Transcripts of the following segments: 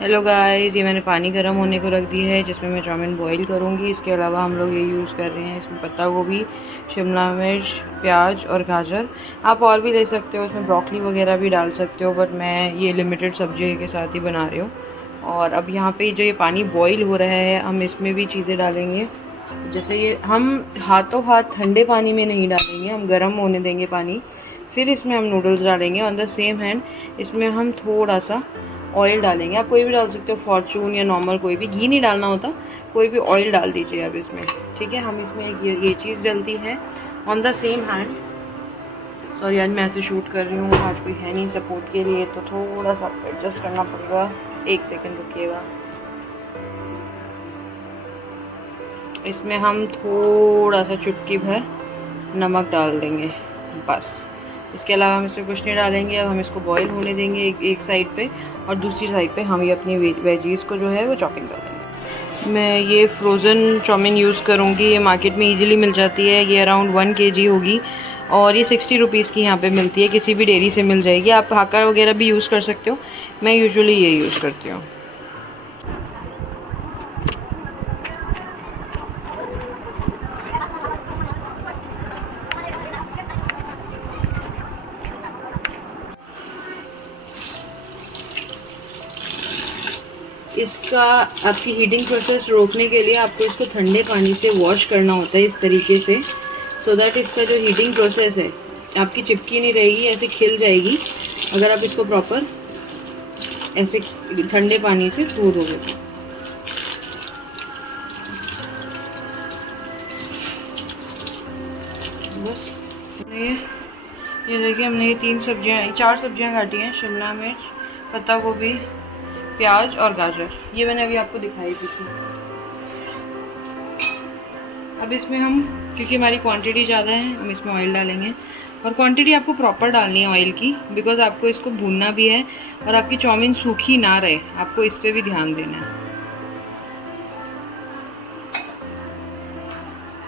Hello guys, ये मैंने पानी गर्म होने को रख दी है जिसमें मैं चाउमीन बॉईल करूँगी। इसके अलावा हम लोग ये यूज़ कर रहे हैं इसमें पत्ता गोभी, शिमला मिर्च, प्याज और गाजर। आप और भी ले सकते हो, इसमें ब्रोकली वगैरह भी डाल सकते हो, बट मैं ये लिमिटेड सब्जी के साथ ही बना रही हूँ। और अब यहाँ पे जो ये पानी बॉईल हो रहा है, हम इसमें भी चीज़ें डालेंगे। जैसे ये हम हाथों हाथ ठंडे पानी में नहीं डालेंगे, हम गर्म होने देंगे पानी, फिर इसमें हम नूडल्स डालेंगे। ऑन द सेम हैंड इसमें हम थोड़ा सा ऑयल डालेंगे। आप कोई भी डाल सकते हो, फॉर्चून या नॉर्मल, कोई भी, घी नहीं डालना होता, कोई भी ऑयल डाल दीजिए अब इसमें। ठीक है, हम इसमें एक ये चीज़ डलती है। On the same hand, sorry आज मैं ऐसे शूट कर रही हूँ, आज कोई है नहीं सपोर्ट के लिए, तो थोड़ा सा एडजस्ट करना पड़ेगा। एक सेकेंड रुकिएगा। इसमें हम थोड़ा सा चुटकी भर नमक डाल देंगे, बस। इसके अलावा हम इसमें कुछ नहीं डालेंगे। अब हम इसको बॉईल होने देंगे एक साइड पे, और दूसरी साइड पे हम ये अपनी वेजीज़ को जो है वो चॉपिंग कर देंगे। मैं ये फ्रोज़न चाउमीन यूज़ करूँगी, ये मार्केट में इजीली मिल जाती है। ये अराउंड 1 kg होगी और ये 60 रुपीज़ की यहाँ पे मिलती है, किसी भी डेयरी से मिल जाएगी। आप हाका वगैरह भी यूज़ कर सकते हो, मैं यूजुअली ये यूज़ करती हूँ। इसका आपकी हीटिंग प्रोसेस रोकने के लिए आपको इसको ठंडे पानी से वॉश करना होता है इस तरीके से, सो दैट इसका जो हीटिंग प्रोसेस है आपकी चिपकी नहीं रहेगी, ऐसे खिल जाएगी अगर आप इसको प्रॉपर ऐसे ठंडे पानी से धो दोगे। बस ये देखिए, हमने ये 4 सब्जियां काटी हैं, शिमला मिर्च, पत्ता गोभी, प्याज और गाजर। ये मैंने अभी आपको दिखाई थी। अब इसमें हम, क्योंकि हमारी क्वांटिटी ज़्यादा है, हम इसमें ऑयल डालेंगे। और क्वांटिटी आपको प्रॉपर डालनी है ऑयल की, बिकॉज आपको इसको भूनना भी है और आपकी चाउमीन सूखी ना रहे, आपको इस पर भी ध्यान देना है।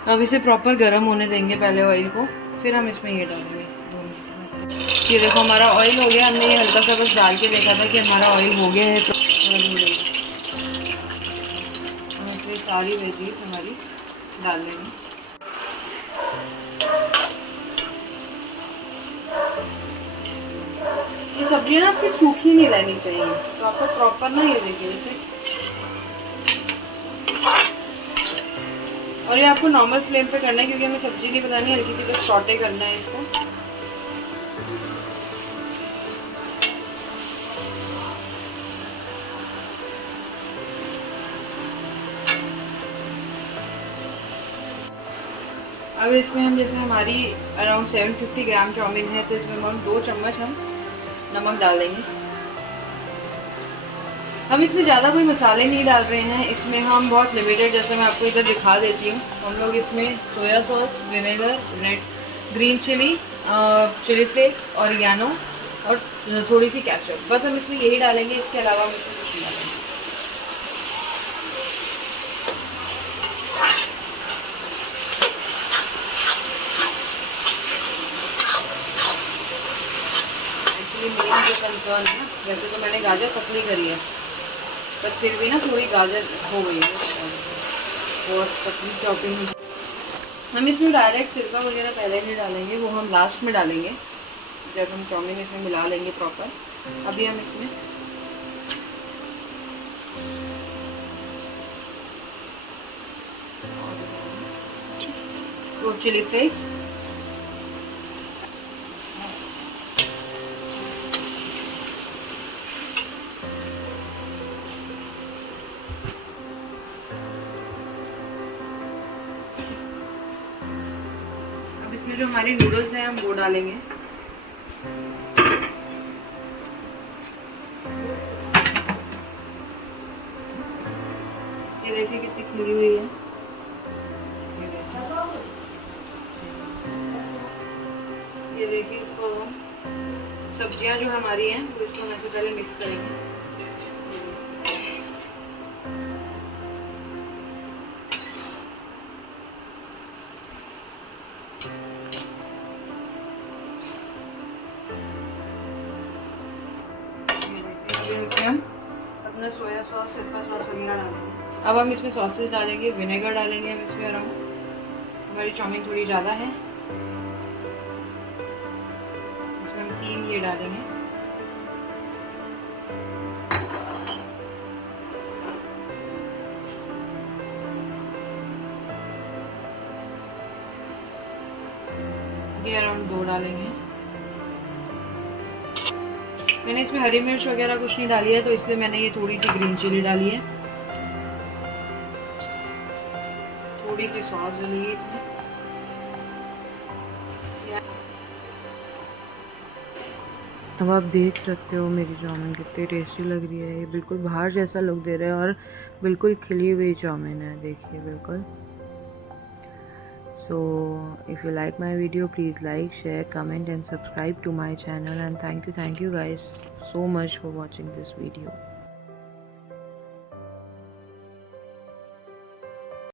अब इसे प्रॉपर गर्म होने देंगे पहले ऑयल को, फिर हम इसमें ये डालेंगे। ये देखो हमारा ऑयल हो गया, हमने ये हल्का सा बस डाल के देखा था कि हमारा ऑयल हो गया है, तो सारी वेजीज हमारी डाल देंगे। ये सब्जियां ना आपकी सूखी नहीं रहनी चाहिए, तो आपको प्रॉपर ना, ये देखिए जैसे, और ये आपको नॉर्मल फ्लेम पे करना है क्योंकि हमें सब्जी नहीं बनानी, हल्की सी बस सॉटे करना है इसको। अब इसमें हम, जैसे हमारी अराउंड 750 ग्राम चाउमीन है, तो इसमें हम 2 चम्मच हम नमक डाल देंगे। हम इसमें ज़्यादा कोई मसाले नहीं डाल रहे हैं, इसमें हम बहुत लिमिटेड, जैसे मैं आपको इधर दिखा देती हूँ, हम लोग इसमें soya sauce, vinegar, green chilli, chilli flakes, oregano और थोड़ी सी केचप, बस हम इसमें यही डालेंगे। इसके अलावा हम इसमें कुछ नहीं डालेंगे। मेन जो कंसर्न है ना, वैसे तो मैंने गाजर पतली करी है, पर फिर भी ना थोड़ी गाजर हो गई है और पतली चॉपिंग। हम इसमें डायरेक्ट सिरका वगैरह पहले नहीं डालेंगे, वो हम लास्ट में डालेंगे जब हम चाउमीन इसमें मिला लेंगे प्रॉपर। अभी हम इसमें चिली फ्लेक्स, इसमें जो हमारी नूडल्स हैं हम वो डालेंगे। ये देखिए कितनी खिली हुई है। ये देखिए, इसको हम, सब्जियां जो हमारी हैं वो इसको हम ऐसे पहले मिक्स करेंगे। उसे हम अपना सोया सॉस, सिरका सॉस वगैरह डालेंगे। अब हम इसमें सॉसेस डालेंगे, विनेगर डालेंगे हम इसमें अराउंड, हमारी चाउमीन थोड़ी ज़्यादा है, इसमें हम 3 ये डालेंगे। ये अराउंड 2 डालेंगे। मैंने इसमें हरी मिर्च वगैरह कुछ नहीं डाली है, तो इसलिए मैंने ये थोड़ी सी ग्रीन चिली डाली है। थोड़ी सी सॉस डालिए इसमें। अब आप देख सकते हो मेरी चाउमीन कितनी टेस्टी लग रही है। ये बिल्कुल बाहर जैसा लुक दे रहा है और बिल्कुल खिली हुई चाउमीन है, देखिए बिल्कुल। So if you like my video, please like, share, comment and subscribe to my channel, and thank you guys so much for watching this video.